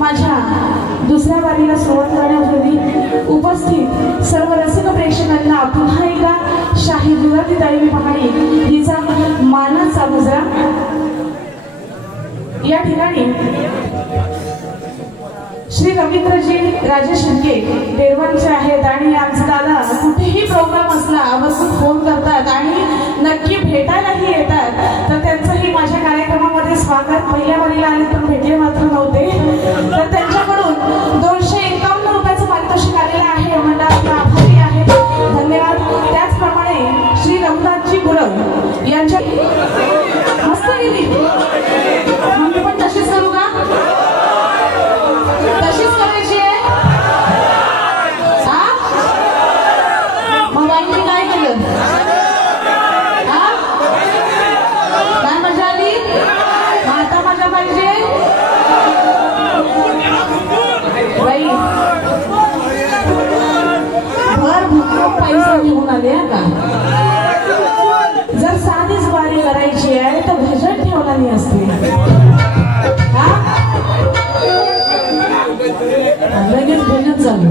माझ्या दुसऱ्या वारीला सुरुवात करण्यापूर्वी उपस्थित सर्व रसिक प्रेक्षकांना पुन्हा एकदा शाही दुराती दैवी पहाडी हिचा मानाचा मुजरा या ठिकाणी श्री रवींद्रजी राजेश शिंदे देरवणचे आहेत आणि आमचे दादा कुठेही प्रोग्राम असला आवर्जून फोन करतात आणि नक्की भेटायलाही येतात। तर त्यांचंही माझ्या कार्यक्रमामध्ये स्वागत। पहिल्या वारीला आले तर भेटले मात्र नव्हते, तर त्यांच्याकडून 251 रुपयाचं पारितोषिक आलेलं आहे। मंडळाला आभारी आहे, धन्यवाद। त्याचप्रमाणे श्री रघुनाथजी गुरव यांच्या मस्त गेली मी पण तशीच करू का? तशीच करायची आहे। मग बाईंनी काय केलं? काय मजा आली? आता मजा पाहिजे बाई। भर भूक पैसे घेऊन आले का? जर साधीच वारी करायची आहे तर भजन ठेवला नाही असते। लगेच भजन चालू।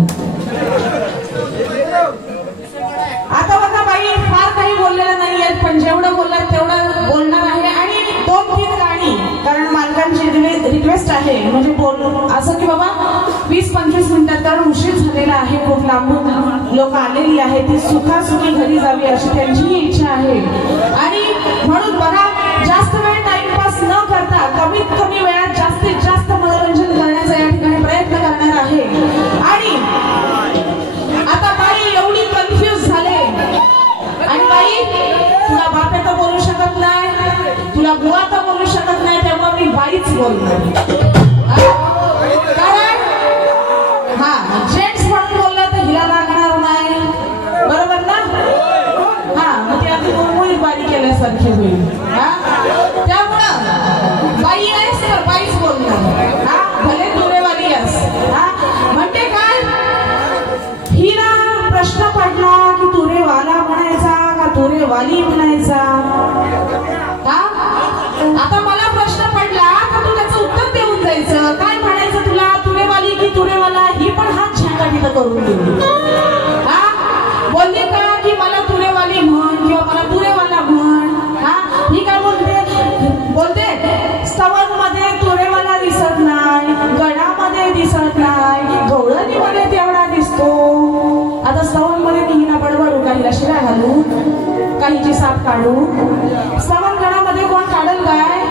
आता बघा बाई फार काही बोललेलं नाहीये, पण जेवढं बोललात तेवढं बोलणार आहे आणि 2-3 गाणी, कारण मालकांची रिक्वेस्ट आहे म्हणजे बोलू असं की बाबा 20-25 मिनिटात, कारण उशीर झालेला आहे, खूप लांबून लोक आलेली आहे, ती सुखासुखी घरी जावी अशी त्यांचीही इच्छा आहे। आणि म्हणून बघा जास्त वेळ टाइमपास न करता कमीत कमी वेळात जास्तीत जास्त मनोरंजन करण्याचा या ठिकाणी प्रयत्न करणार आहे। आणि आता बाई एवढी कन्फ्युज झाले आणि बाई तुला बाप तर बोलू शकत नाही, तुला बुवा तर बोलू शकत नाही, तेव्हा मी बाईच बोलणार। कारण जेंट्स म्हणून बोलला तर हिला लागणार नाही, बरोबर ना? मग ती आधी मुंबईत बारी केल्यासारखी होईल। त्यामुळं बाई आहेस तर बाईच बोलणार, भले तुरेवाली आहेस। म्हणते काय हिला प्रश्न पडला की तुरेवाला म्हणायचा का तुरेवाली म्हणायचा? आता मला प्रश्न पडला का तू त्याचं उत्तर देऊन जायचं, काय म्हणायचं तुला, तुरेवाली की तुरेवाला? ही पण हात छांगाटीत करून गेली। बोलली का की मला तुरेवाली म्हण किंवा मला तुरेवाला म्हण? ही काय बोलते स्तवन मध्ये तुरेवाला दिसत नाही, गडामध्ये दिसत नाही, गवळणीमध्ये तेवढा दिसतो। आता स्तवन मध्ये मी हिना बडबडू, काहीला शिरा घालू, काहीची साप काढू? स्तवन गडामध्ये कोण काढल काय?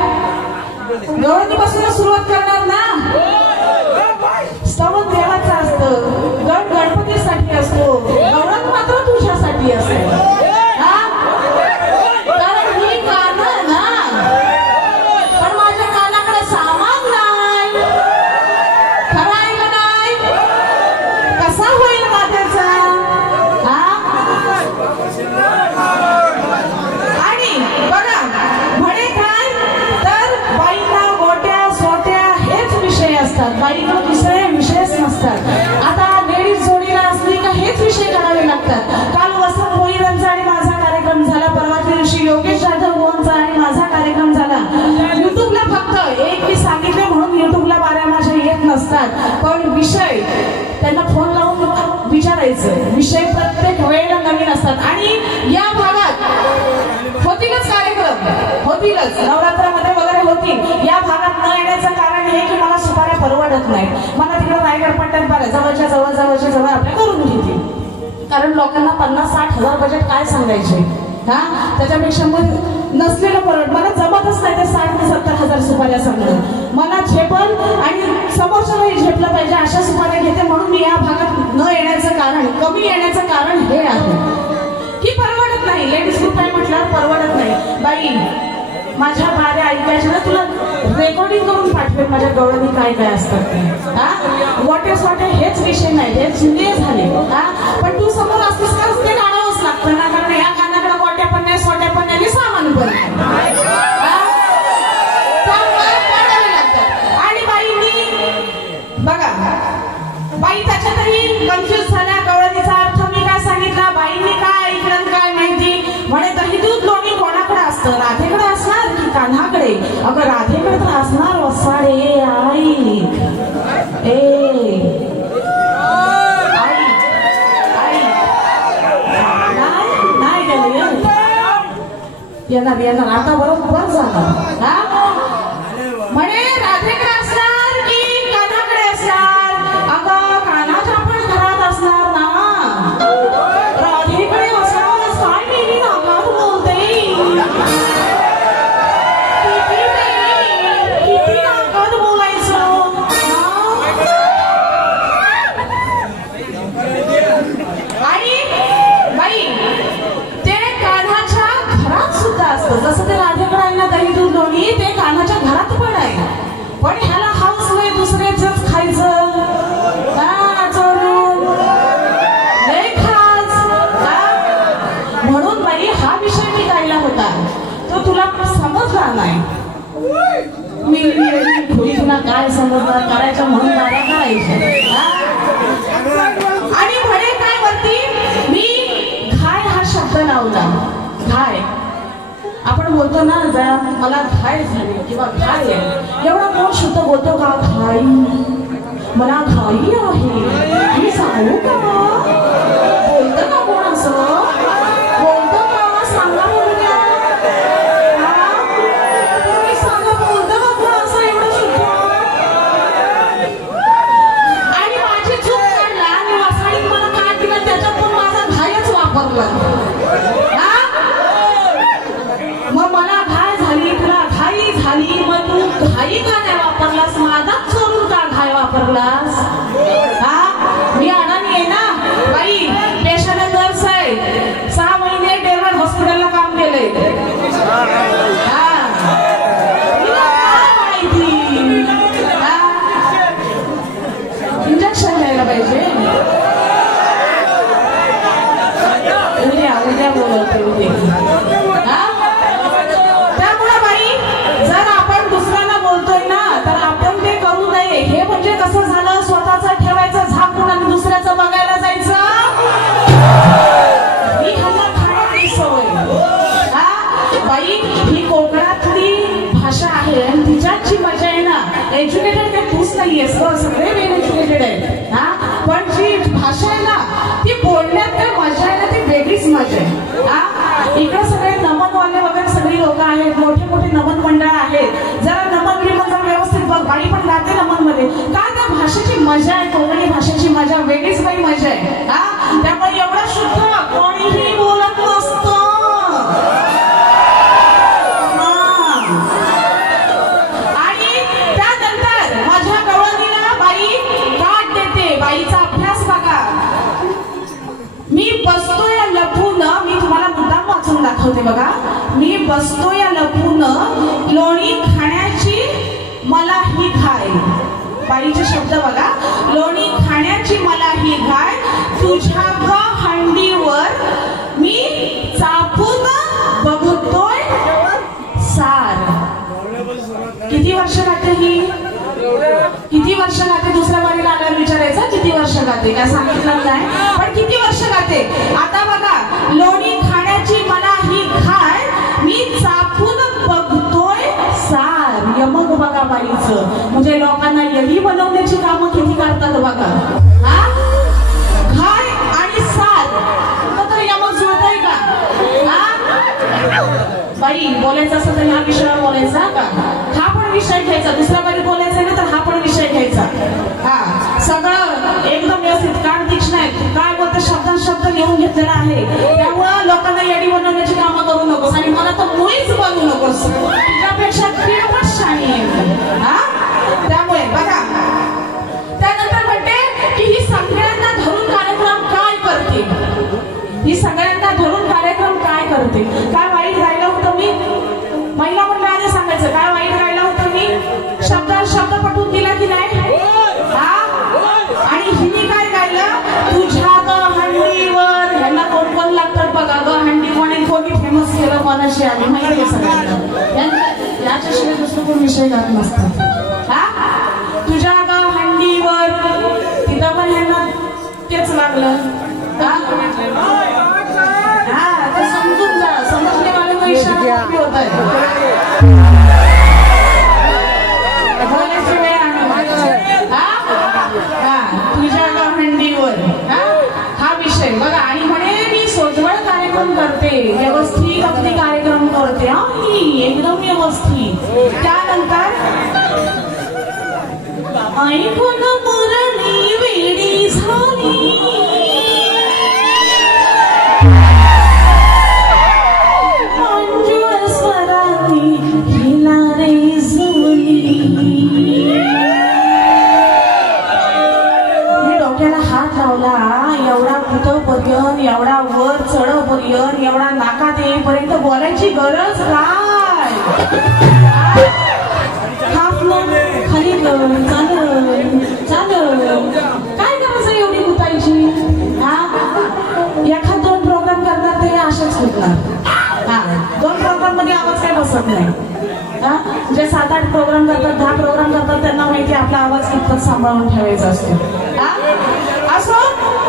गवळणीपासूनच सुरुवात करणार ना। स्तवन देवाचं असतं, गड गणपतीसाठी असतो, गवळण मात्र तुझ्यासाठी असतो। बाईला दुसरे विषयच नसतात। आता लेडीज जोडीला असली का हेच विषय करावे लागतात। काल वसंत भोईरांचा आणि माझा कार्यक्रम झाला, परवाच्या दिवशी योगेश जाधव गोंचा आणि माझा कार्यक्रम झाला। युट्यूबला फक्त एक मी सांगितले म्हणून युट्यूबला बाऱ्या माझ्या येत नसतात, पण विषय त्यांना फोन लावून विचारायचं, विषय प्रत्येक वेळेला नवीन असतात। आणि या भागात होतीलच कार्यक्रम, होतीलच नवरात्रामध्ये वगैरे होतील। या भागात न येण्याचं कारण हे की मला सुपाऱ्या परवडत नाही, मला तिकडे रायगड पट्ट्यात बरं जवळच्या जवळ आपल्या करून घेतील, कारण लोकांना 50-60 हजार बजेट काय सांगायचे। त्याच्यापेक्षा मग नसलेलं परवड, मला जमत जमतच नाही ते 60 ते 70 हजार सुपाऱ्या सांगणं. मला झेपल आणि समोरच्यालाही झेपलं पाहिजे अशा सुपाऱ्या घेते. म्हणून मी या भागात न येण्याचं कारण, कमी येण्याचं कारण हे आहे की परवडत नाही. लेडीज ग्रुप आहे म्हटल्यावर परवडत नाही. बाई माझ्या बाऱ्या ऐकायच्या ना, तुला रेकॉर्डिंग करून पाठवेल माझ्या गवळणी काय काय असतात ते. वाटे स्वाटे हेच विषय नाही, हे जुने झाले. पण तू समोर असतेस का ते गाणावंच लागतं ना, कारण या कानाकडे वाट्या पण नाही, स्वाट्या पण नाही, सामान पण नाही. आणि बाईंनी बघा, बाई त्याच्यातही कन्फ्युज झाल्या. गवळणीचा अर्थ मी काय सांगितला, बाईंनी काय ऐकलं काय माहिती. म्हणे दही दूध लोणी कोणाकडे असतं, राधेकडे असणार की कान्हाकडे. अगं राधेकडे तर असणार वसाडे आई. येणार आता बरोबर झालं. म्हणे राधेकडे असणार की कान्हाकडे असणार. अगं कान्हाच्या पण घरात असणार ना, राधेकडे असणार. काय केली नाकात बोलते, किती नाकात बोलायचं. आणि बाई ते कान्हाच्या घरात सुद्धा असतं. जसं ते राधेकडे आहे ना दही दूध लोणी, ते कान्हाच्या घरात पण आहे. पण ह्याला हाऊस नाही दुसऱ्याच खायचं. म्हणून बाई हा विषय मी गायला होता, तो तुला समजला नाही. मी तुला काय समजणार करायचं म्हणून गाड्या करायच्या. आणि म्हणे काय वरती मी घाय हा शब्द लावला. घाय आपण बोलतो ना, जरा मला घाय झाली किंवा घाय आहे, एवढा कोण शुद्ध बोलतो का? घाई, मला घाई आहे मी सांगू का? बोलतं का कोण असं? बोलतं का? सांगा बोलूया. तुम्ही सांगा, बोलतं का कोण असं एवढं शुद्ध? आणि माझी चूक काढला आणि वसाडीत मला काय दिलं त्याच्यात पण माझा घायच वापरला. मग मला घाय झाली, तुला घाई झाली, मग तू घाई का नाही वापरलास? माझाच सोडून का घाय वापरलास? मी अडाणी आहे ना बाई. पेशंट नर्स आहे, 6 महिने डेरवड हॉस्पिटलला काम केलंय. इंजेक्शन घ्यायला पाहिजे. उद्या बोलवते उद्या. त्यामुळे बाई जर आपण दुसऱ्यांना बोलतोय ना, तर आपण ते करू नये. हे म्हणजे कसं झालं, स्वतःच ठेवायचं झाकून आणि दुसऱ्याचं बघायला जायचं. ही ह्यांना खाण्याची सवय. बाई ही कोकणातली भाषा आहे आणि तिच्याची मजा आहे ना. एज्युकेटेड काय तूच नाहीयेस, सगळे वेल एज्युकेटेड आहेत. पण जी भाषा आहे ना, ती बोलण्यात काय मजा आहे ना, ती वेगळीच मजा आहे. इकडे सगळे नमनवाले वगैरे सगळी लोक आहेत, मोठे मोठे नमन मंडळ आहेत. जरा नमन बिमन जरा व्यवस्थित बघ, बाई पण गाते नमन मध्ये. का? त्या भाषेची मजा आहे, कोकणी भाषेची मजा वेगळीच काही मजा आहे. त्यामुळे एवढं शुद्ध कोणीही बोलत नसतं. आणि त्यानंतर माझ्या गवळणीला बाई काट देते. बाईचा अभ्यास बघा. मी बसतोय लपून, मी तुम्हाला मुद्दाम वाचून दाखवते बघा. मी बसतोय लपून, लोणी खाण्याची मला ही घाय. बाईचे शब्द बघा. लोणी खाण्याची मला ही घाय, तुझ्या हंडीवर मी चापून बघतोय सार. किती वर्ष गाते ही? किती वर्ष गाते? दुसऱ्या बारीला आल्यावर विचारायचं किती वर्ष गाते, काय सांगितलं नाही, पण किती वर्ष गाते. आता बघा, लोणी खाण्याची मला ही घाय, मी चापून बघतोय सार. यमक बघा बाईचं, म्हणजे लोकांना यही बनवण्याची कामं किती करतात बघा. घाय आणि सार तर यमक जुळतंय का? बाई बोलायचं असं तर ह्या विषयावर बोलायचा का? हा पण विषय घ्यायचा. दुसऱ्या बारी बोलायचा ना तर हा पण विषय घ्यायचा. सगळं एकदम व्यवस्थित. कान तीक्ष्ण आहे, काय बोलते शब्द लिहून घेतलेला आहे. त्यामुळं लोकांना येडी बनवण्याची कामं करू नकोस आणि मला तर मुळीच बनवू नकोस. होते. काय वाईट गायला होतं मी? महिला मंडळाने सांगायचं काय वाईट गायला होतं मी? शब्द पटवून दिला की नाही? आणि हिने काय गायलं? तुझ्या ग हंडीवर. ह्यांना कोण लागतात बघा ग हंडी म्हणून कोणी फेमस केलं मनाशी आली माहिती आहे सगळ्यांना. याच्याशिवाय दुसरं कोण विषय गात नसतात. तुझ्या ग हंडीवर तिथं पण ह्यांना तेच लागलं. ते समजून जा. समजले मला इशारा होत आहे. बोलायची वेळ तुझ्या ग हंडीवर हा विषय बघा. आणि म्हणे मी सोजवळ कार्यक्रम करते, व्यवस्थित अगदी कार्यक्रम करते एकदम व्यवस्थित. त्यानंतर ऐकून मुरली वेडी झाली मंजूळ स्वरांनी हिला रे जुळली. मी डोक्याला हात लावला. एवढा कुठपर्यंत, एवढा वर चढपर्यंत, एवढा नाकात येईपर्यंत बोलायची गरज काय? खाली चाल काय गरज आहे एवढी गुतायची? एखाद 2 प्रोग्राम करणार ते अशाच गुतणार. 2 प्रोग्राम मध्ये आवाज काय बसत नाही. जे 7-8 प्रोग्राम करतात, 10 प्रोग्राम करतात त्यांना माहिती आपला आवाज कितपत सांभाळून ठेवायचा असतो. असो.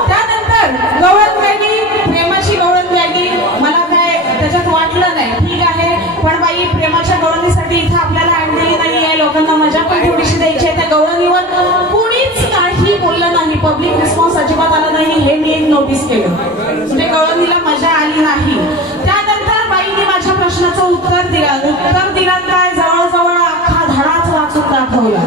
त्यानंतर गवळण गायली, प्रेमाची गवळण गायली. मला काय त्याच्यात वाटलं नाही, ठीक आहे. पण बाई प्रेमाच्या गवळणीसाठी इथं आपल्याला आणलेली नाही आहे. लोकांना मजा पण थोडीशी द्यायची आहे. त्या गवळणीवर कुणीच काही बोललं नाही. पब्लिक रिस्पॉन्स अजिबात आला नाही. हे मी एक नोटीस केलं. म्हणजे गवळणीला मजा आली नाही. त्यानंतर बाईने माझ्या प्रश्नाचं उत्तर दिलं काय जवळजवळ अख्खा धडाच वाचून दाखवला.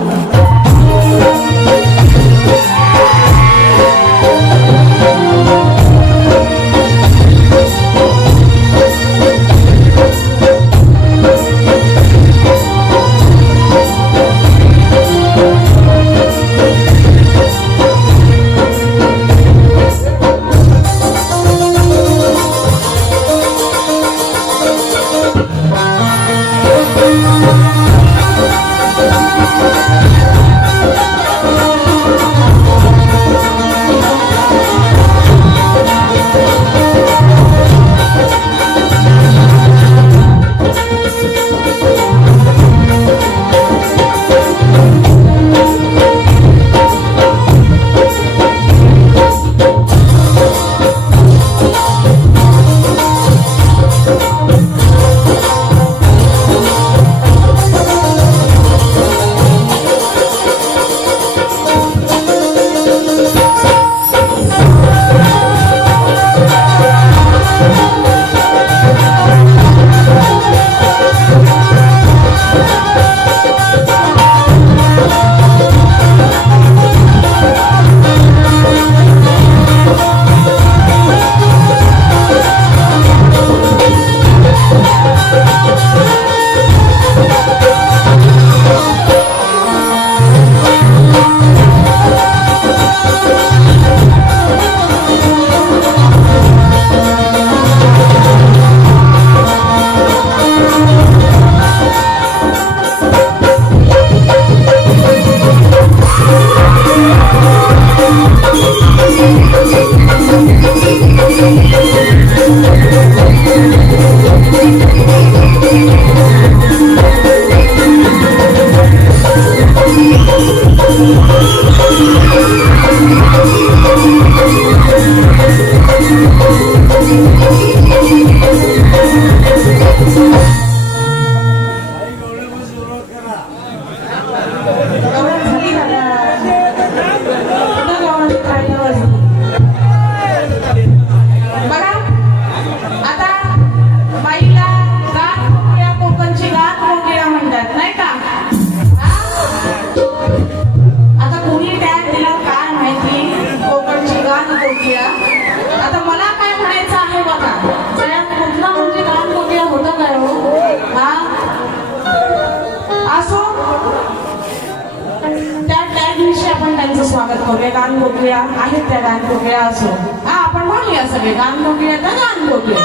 स्वागत करूया. गान गोकुळ्या आहेत त्या गान गोकुळ्या असो आपण म्हणूया सगळे गान गोकुळ्या तर गान गोकुळ्या.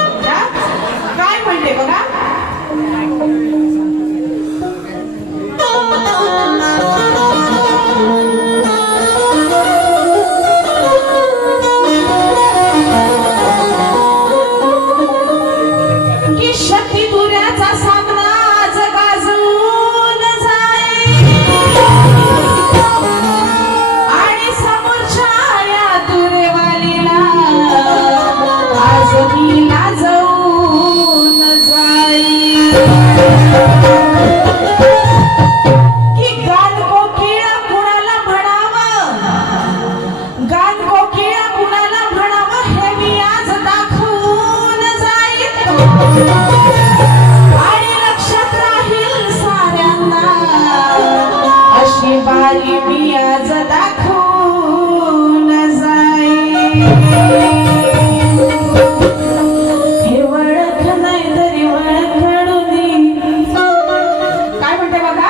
म्हणते बघा. की शक्ती दुऱ्याचा सामना आज गाजवून जाईल आणि समोरच्या या दुरेवालीला आज मी लाजवून जाईल. की गान कोकिळ कुणाला म्हणावं, गान कोकिळ कुणाला म्हणावं हे मी आज दाखवून जाईल आणि लक्षात राहील साऱ्यांना अशी बारी मी आज दाखवून जाईल. हे वळख नाही तरी वळखडून काय म्हणते बघा.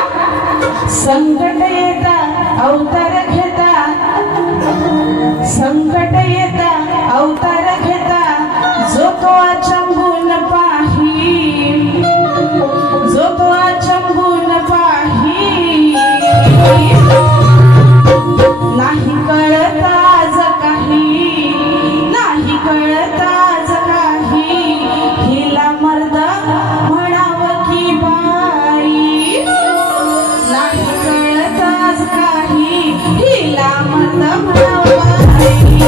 संकट येता अवतार घेता, संकट येता अवतार घेता, जो तो अचंबून पाही, जो तो अचंबून पाही. नाही कळत आज काही, नाही कळत आज काही, हिला मर्द म्हणावं की बाई. नाही कळत आज काही, हिला मर्द म्हणावं बाई.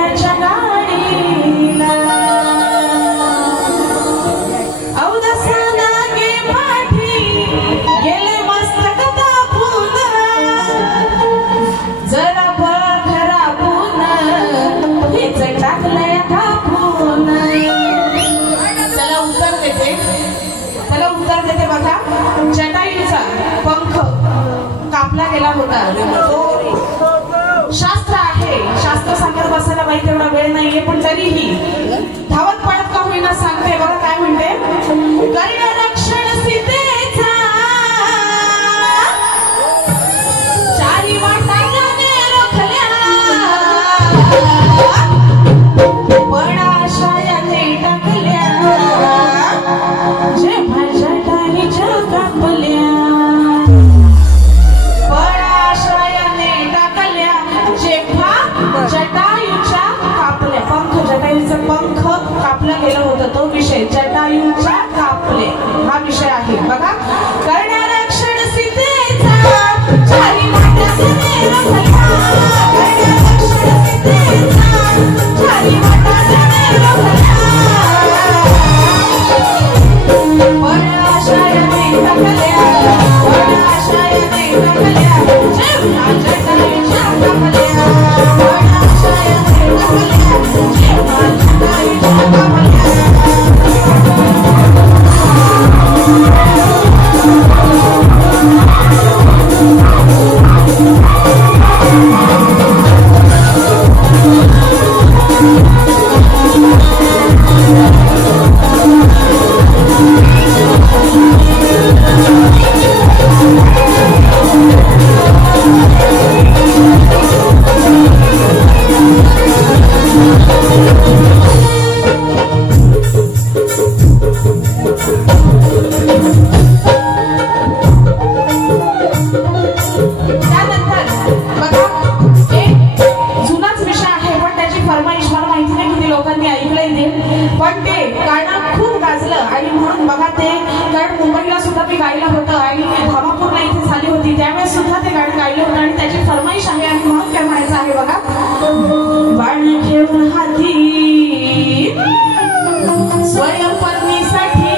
बैलाच्या गाडीला अवदसाला गे पाठी गेले मस्तक तापून जरा बळ खराबून हिच टाकलंय कापून. त्याला उत्तर देते बघा. जटायूचा पंख कापला गेला होता. शास्त्र आहे, शास्त्र सांगत बसायला बाई तेवढा वेळ नाहीये, पण तरीही धावत पडत का होईना सांगते बघा काय म्हणते. कर्ण रक्षण सीतेचा चारी वाटाने रोखल्या पण आशायाने टाकल्या जे माझ्या टाईच्या कापल्या. पण आशायाने टाकल्या जेव्हा जटायूच्या कापल्या. पंख जटायूचं पंख कापलं गेलं होतं तो विषय. जटायूच्या कापले हा विषय आहे बघा. कर्ण रक्षण सीतेचा चारी वाटाने रोखल्या. कर्ण रक्षण सीतेचा चारी वाटाने रोखल्या पण आशायाने टाकल्या. पण आशायाने टाकल्या जेव्हा जटायूच्या कापल्या. पण आशायाने टाकल्या जेव्हा जटायूच्या कापल्या. पण ते गाणं खूप गाजलं आणि म्हणून बघा ते कारण मुंबईला सुद्धा मी गायलं होतं आणि धामापूरला इथे झाली होती त्यावेळेस सुद्धा ते गाणं गायलं होतं आणि त्याची फरमाईश आहे आणि म्हणून काय म्हणायचं आहे बघा. बाण घेऊन हाती स्वयंपत्नीसाठी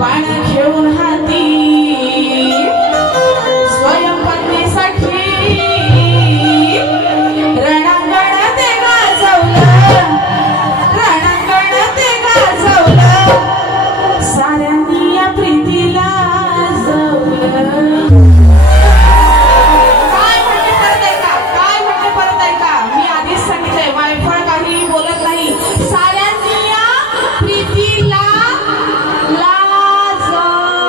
बाण घेऊन हाती स्वयंपत्नीसाठी साऱ्यांनी या प्रीतीला जवलं. काय म्हणते परत ऐका मी आधीच सांगितलंय वायफळ काही बोलत नाही. साऱ्यांनी या प्रीतीला लाजवलं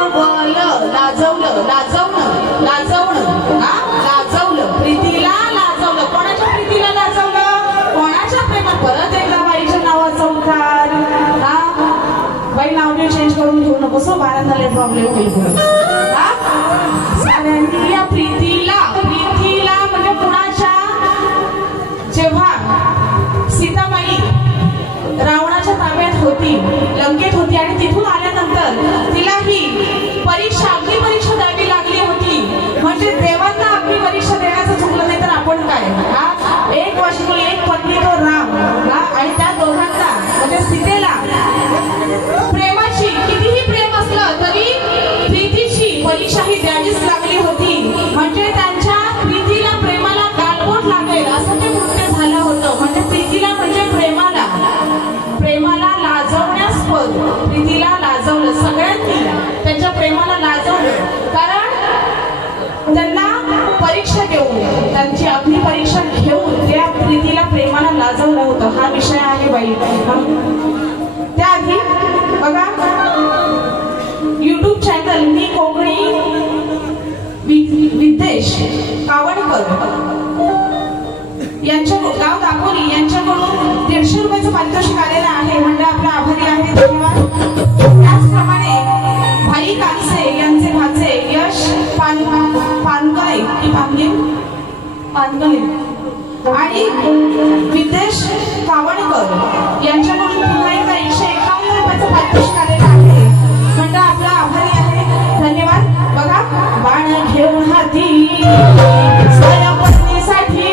प्रीतीला लाजवलं. कोणाच्या प्रीतीला लाजवलं? कोणाच्या प्रेमात? परत एकदा बाईच्या नावाचा उद्धार. बाई नाव चेंज करून घेऊ नको सो बारांना लय प्रॉब्लेम होईल. साऱ्यांनी या प्रीतीला म्हणजे कुणाच्या? जेव्हा सीताबाई रावणाच्या ताब्यात होती लंकेत होती आणि तिथून आल्यानंतर तिला ही अग्निपरीक्षा द्यावी लागली होती. म्हणजे देवांना अग्निपरीक्षा देण्याचं चुकलं नाही तर आपण काय एक वस्तू एक पत्नी तो राम आणि त्या दोघांना म्हणजे सीतेला प्रेमाची कितीही प्रेम असलं तरी प्रीतीची परीक्षा ही द्यावीच लागली होती. म्हणजे त्यांच्या प्रीतीला प्रेमाला गालबोट लागेल असं ते कृत्य झालं होतं. म्हणजे प्रीतीला म्हणजे प्रेमाला लाजवण्यास्पद प्रीतीला लाजवलं. सगळ्यांनी त्यांच्या प्रेमाला लाजवलं कारण त्यांना परीक्षा देऊन त्यांची अग्निपरीक्षा घेऊन त्या प्रीतीला प्रेमाला लाजवलं होतं. हा विषय आहे बाई. त्याआधी बघा YouTube चॅनल मी कोकणी विद्वेष कावडकर यांच्या गाव दापोली यांच्याकडून 150 रुपयाचं पारितोषिक आलेलं आहे. म्हणजे आपला आभारी आहे. धन्यवाद. त्याचप्रमाणे भाई कांसे यांचे भाचे यश पानगळे आणि विद्वेष कावडकर यांच्याकडून पुन्हा एकदा 151 रुपयाचं पारितोषिक आलेलं आहे. म्हणजे आपला आभारी आहे. धन्यवाद. बघा बाण घेऊन हाती स्वयंपत्नीसाठी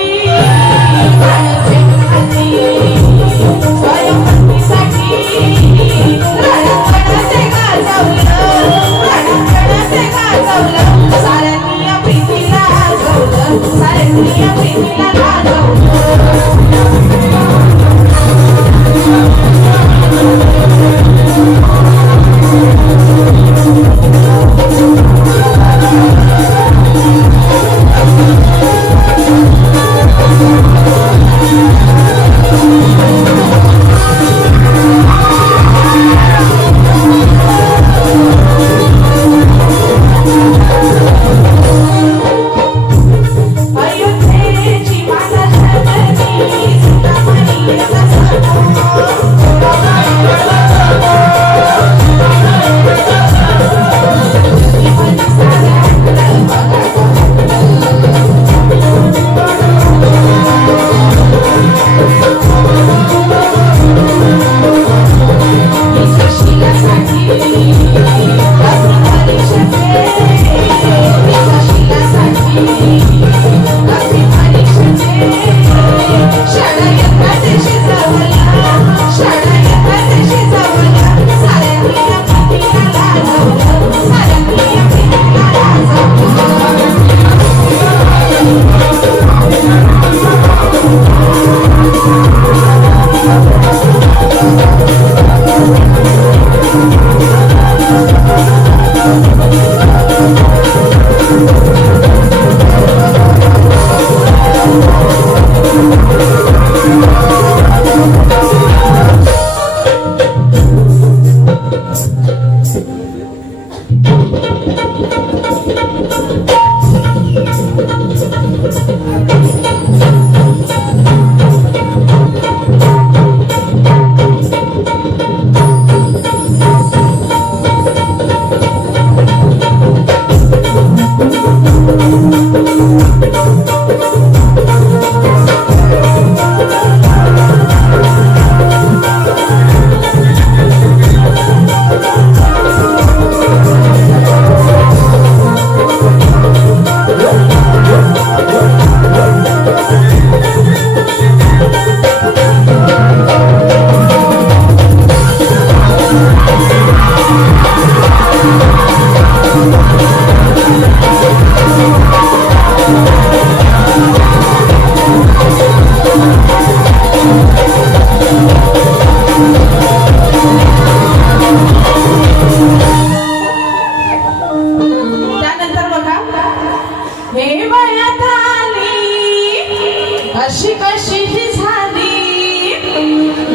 अशी कशी ही झाली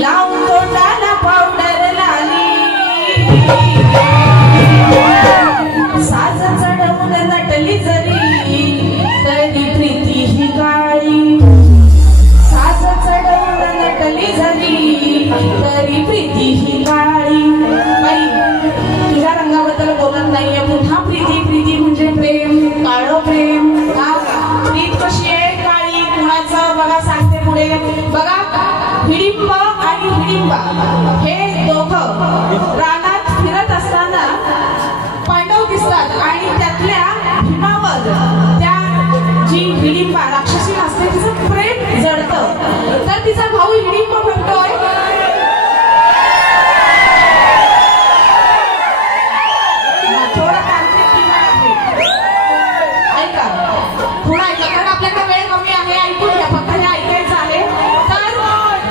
लावून तोंडाला पावडर लाली साज चढवून नटली जरी तरी प्रीती ही काळी साज चढवून नटली जरी तरी प्रीती ही काळी बाई तुझ्या रंगाबद्दल बोलत नाहीये पुन्हा प्रीती प्रीती म्हणजे प्रेम काळं प्रेम प्रीत कशी आहे काळी कुणाचं बघा सांगते पुढे बघा हिडिंब आणि हिडिंबा हे दोघं रानात फिरत असताना पांडव दिसतात आणि त्यातल्या भीमावर त्या जी हिडिंबा राक्षसी असते तिचं प्रेम जडतं तर तिचा भाऊ हिडिंब म्हणतोय थोडा तांत्रिक किनार आहे ऐका थोडा ऐका कारण आपल्याकडे वेळ कमी आहे ऐकून घ्या फक्त हे ऐकायचं आहे तर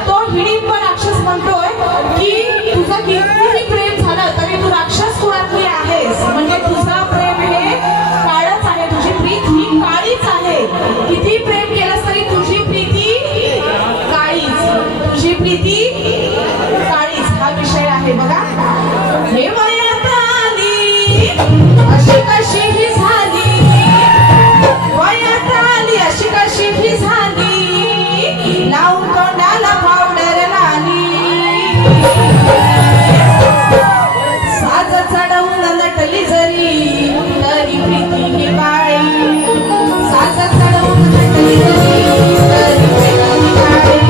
तो हिडिंब राक्षस म्हणतोय की तुझं कितीही प्रेम झालं तरी तू राक्षस कुळातली आहेस म्हणजे तुझं प्रेम हे काळच आहे तुझी प्रीत ही काळीच आहे किती प्रेम केलंस तरी तुझी प्रीती काळीच तुझी प्रीती काळीच हा विषय आहे बघा हे वयात आली अशी कशी ही झाली वयात आली अशी कशी ही झाली लावून तोंडाला पावडर लाली साज चढवून नटली जरी तरी प्रीती ही काळी साज चढवून नटली जरी तरी प्रीती ही काळी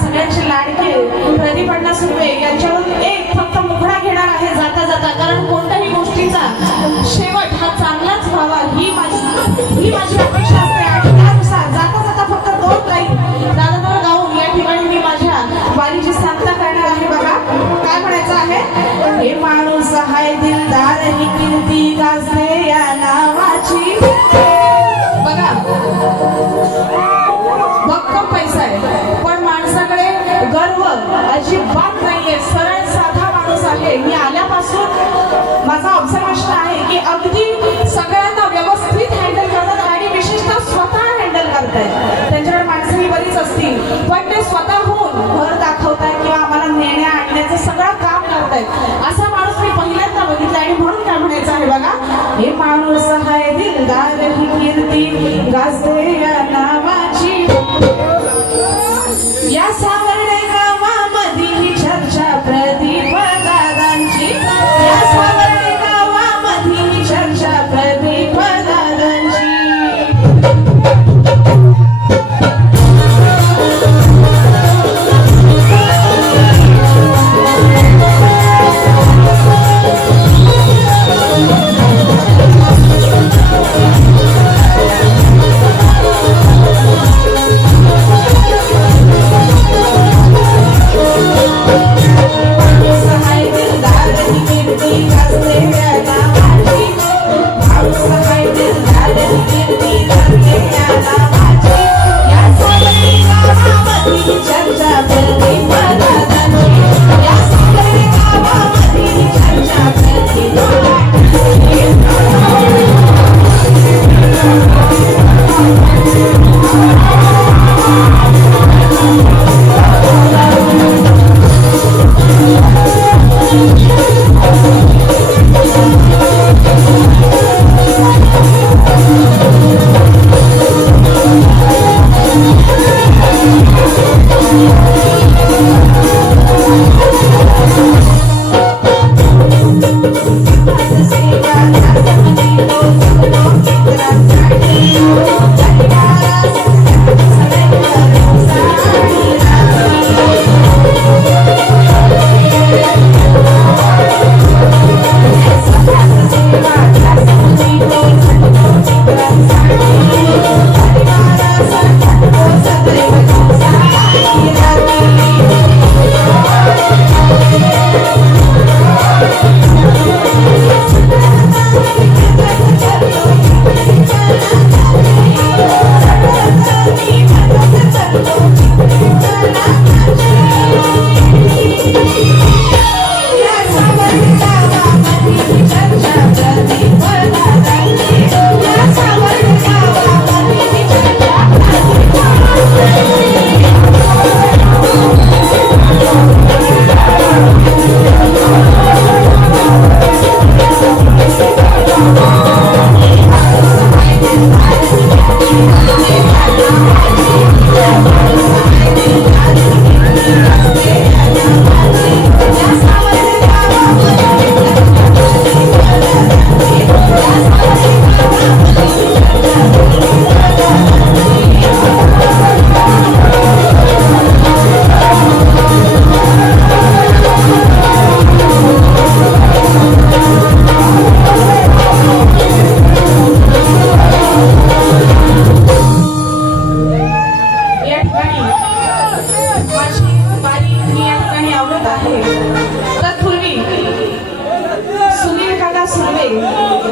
सगळ्यांचे लाडके प्रदीप अण्णा सुर्वे यांच्यावरून एक फक्त मुखडा घेणार आहे जाता जाता कारण कोणत्याही गोष्टीचा शेवट हा चांगलाच व्हावा ही माझी अपेक्षा असते आणि त्यानुसार जाता जाता फक्त दोन लाईन दादा गाऊन या ठिकाणी मी माझ्या वारीची सांगता करणार आहे बघा काय म्हणायचं आहे हे माणूस हाय दिलदार ही कीर्ती गाजते या नावाची बघा भक्कम पैसा आहे पण माणसाकडे गर्व अजिबात नाहीये सरळ साधा माणूस आहे मी आल्यापासून माझा ऑब्झर्वेशन आहे की अगदी सगळ्यांना व्यवस्थित हँडल करतात आणि विशेषतः स्वतः हँडल करतायत त्यांच्याकडे माणसंही बरीच असतील पण ते स्वतःहून घर दाखवतायत किंवा आम्हाला नेण्या आणण्याचं सगळं काम करतायत असा माणूस मी पहिल्यांदा बघितला आणि म्हणून काय म्हणायचं आहे बघा हे माणूस हाय दिलदार ही कीर्ती गाजते या नावाची या सावर्डे गावामध्ये ही चर्चा प्रदीप दादांची या सावर्डे गावामध्ये ही चर्चा प्रदीप दादांची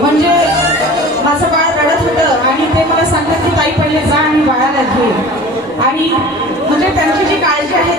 म्हणजे माझं बाळ रडत होतं आणि ते मला सांगतात की ताई पहिले जा आणि बाळाला घे, आणि म्हणजे त्यांची जी काळजी आहे